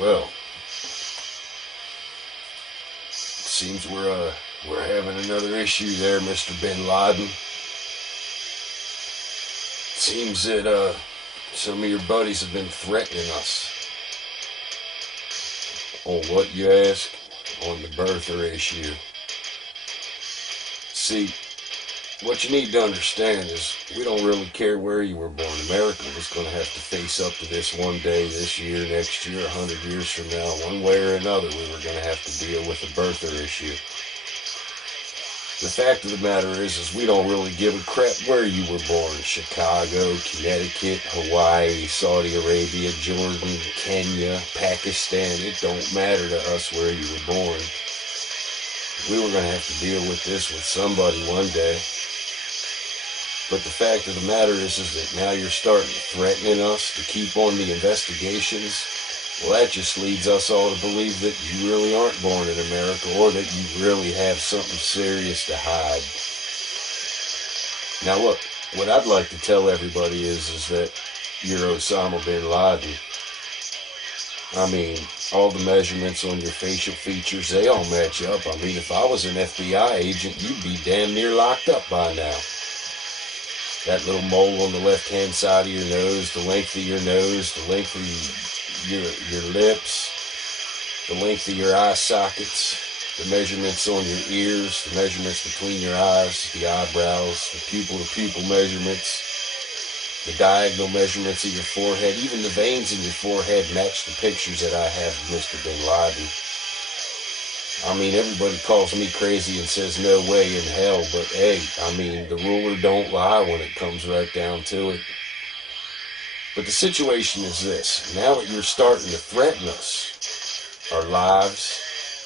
Well, seems we're having another issue there, Mr. Bin Laden. Seems that some of your buddies have been threatening us. On what, you ask? On the birther issue. See, what you need to understand is we don't really care where you were born. America was going to have to face up to this one day, this year, next year, 100 years from now. One way or another, we were going to have to deal with the birther issue. The fact of the matter is we don't really give a crap where you were born. Chicago, Connecticut, Hawaii, Saudi Arabia, Jordan, Kenya, Pakistan. It don't matter to us where you were born. We were going to have to deal with this with somebody one day. But the fact of the matter is that now you're starting threatening us to keep on the investigations. Well, that just leads us all to believe that you really aren't born in America, or that you really have something serious to hide. Now look, what I'd like to tell everybody is that you're Osama bin Laden. I mean, all the measurements on your facial features, they all match up. I mean, if I was an FBI agent, you'd be damn near locked up by now. That little mole on the left-hand side of your nose, the length of your nose, the length of your lips, the length of your eye sockets, the measurements on your ears, the measurements between your eyes, the eyebrows, the pupil-to-pupil measurements, the diagonal measurements of your forehead, even the veins in your forehead match the pictures that I have of Mr. Bin Laden. I mean, everybody calls me crazy and says no way in hell, but hey, I mean, the ruler don't lie when it comes right down to it. But the situation is this. Now that you're starting to threaten us, our lives,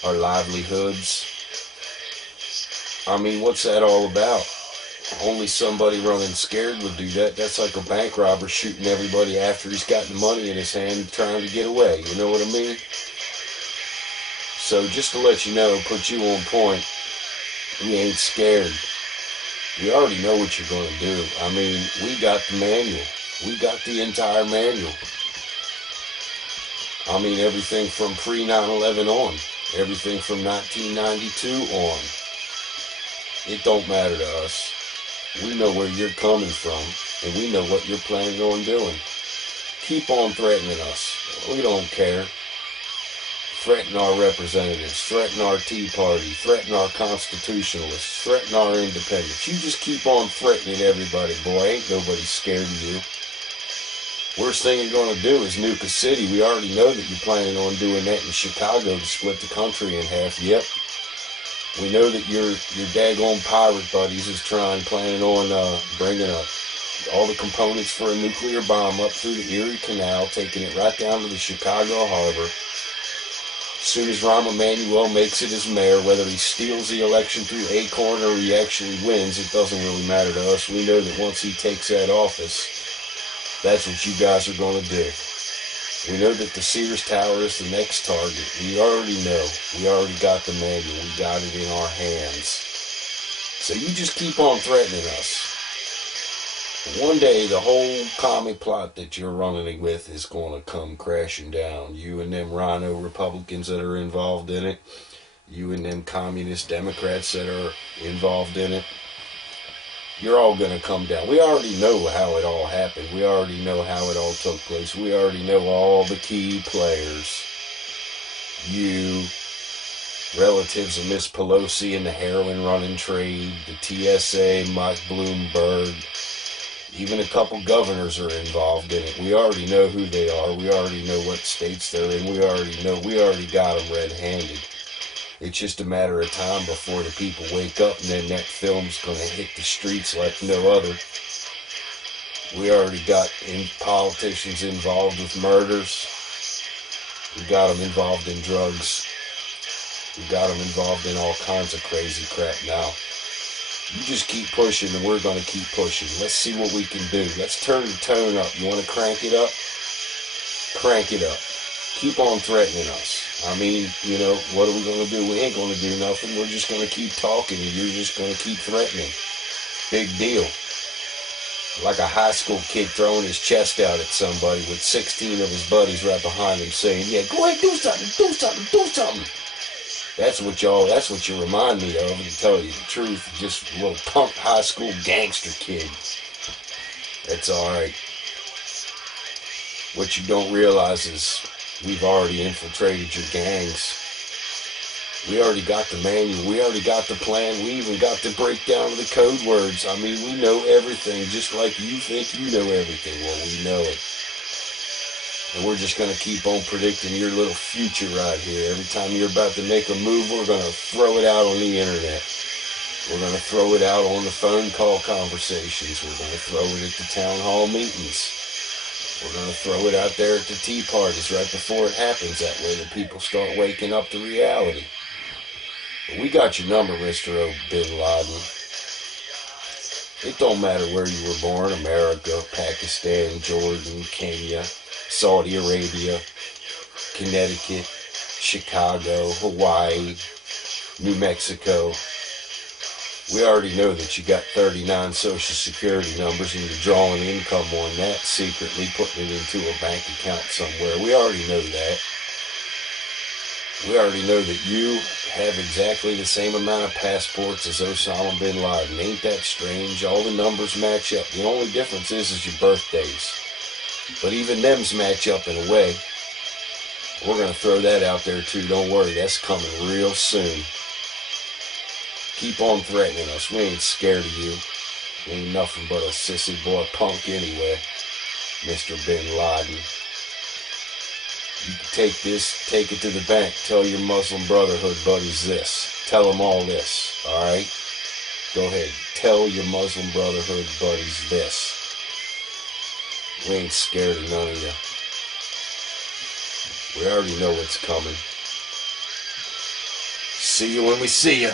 our livelihoods, I mean, what's that all about? Only somebody running scared would do that. That's like a bank robber shooting everybody after he's got the money in his hand trying to get away. You know what I mean? So just to let you know, put you on point, we ain't scared. We already know what you're going to do. I mean, we got the manual. We got the entire manual. I mean, everything from pre-9/11 on. Everything from 1992 on. It don't matter to us. We know where you're coming from, and we know what you're planning on doing. Keep on threatening us. We don't care. Threaten our representatives, threaten our Tea Party, threaten our constitutionalists, threaten our independents. You just keep on threatening everybody, boy. Ain't nobody scared of you. Worst thing you're going to do is nuke a city. We already know that you're planning on doing that in Chicago to split the country in half. Yep. We know that your daggone pirate buddies is planning on bringing up all the components for a nuclear bomb up through the Erie Canal, taking it right down to the Chicago harbor. As soon as Rahm Emanuel makes it as mayor, whether he steals the election through Acorn or he actually wins, it doesn't really matter to us. We know that once he takes that office, that's what you guys are going to do. We know that the Sears Tower is the next target. We already know. We already got the manual. We got it in our hands. So you just keep on threatening us. One day, the whole commie plot that you're running with is going to come crashing down. You and them rhino Republicans that are involved in it. You and them communist Democrats that are involved in it. You're all going to come down. We already know how it all happened. We already know how it all took place. We already know all the key players. You, relatives of Miss Pelosi and the heroin running trade, the TSA, Mike Bloomberg. Even a couple governors are involved in it. We already know who they are. We already know what states they're in. We already got them red-handed. It's just a matter of time before the people wake up, and then that film's going to hit the streets like no other. We already got politicians involved with murders. We got them involved in drugs. We got them involved in all kinds of crazy crap now. You just keep pushing, and we're going to keep pushing. Let's see what we can do. Let's turn the tone up. You want to crank it up? Crank it up. Keep on threatening us. I mean, you know, what are we going to do? We ain't going to do nothing. We're just going to keep talking, and you're just going to keep threatening. Big deal. like a high school kid throwing his chest out at somebody with 16 of his buddies right behind him saying, yeah, go ahead, do something, do something, do something. That's what you remind me of, to tell you the truth. Just a little punk high school gangster kid. That's alright. What you don't realize is we've already infiltrated your gangs. We already got the manual. We already got the plan. We even got the breakdown of the code words. I mean, we know everything just like you think you know everything. Well, we know it. And we're just going to keep on predicting your little future right here. Every time you're about to make a move, we're going to throw it out on the internet. We're going to throw it out on the phone call conversations. We're going to throw it at the town hall meetings. We're going to throw it out there at the tea parties right before it happens. That way the people start waking up to reality. But we got your number, Mr. Bin Laden. It don't matter where you were born, America, Pakistan, Jordan, Kenya, Saudi Arabia, Connecticut, Chicago, Hawaii, New Mexico. We already know that you got 39 social security numbers and you're drawing income on that, secretly putting it into a bank account somewhere. We already know that. We already know that you have exactly the same amount of passports as Osama bin Laden. Ain't that strange? All the numbers match up. The only difference is your birthdays. But even them's match up in a way. We're going to throw that out there too. Don't worry, that's coming real soon. Keep on threatening us. We ain't scared of you. We ain't nothing but a sissy boy punk anyway, Mr. Bin Laden. You can take this, take it to the bank. Tell your Muslim Brotherhood buddies this. Tell them all this, alright? Go ahead. Tell your Muslim Brotherhood buddies this. We ain't scared of none of you. We already know what's coming. See you when we see you.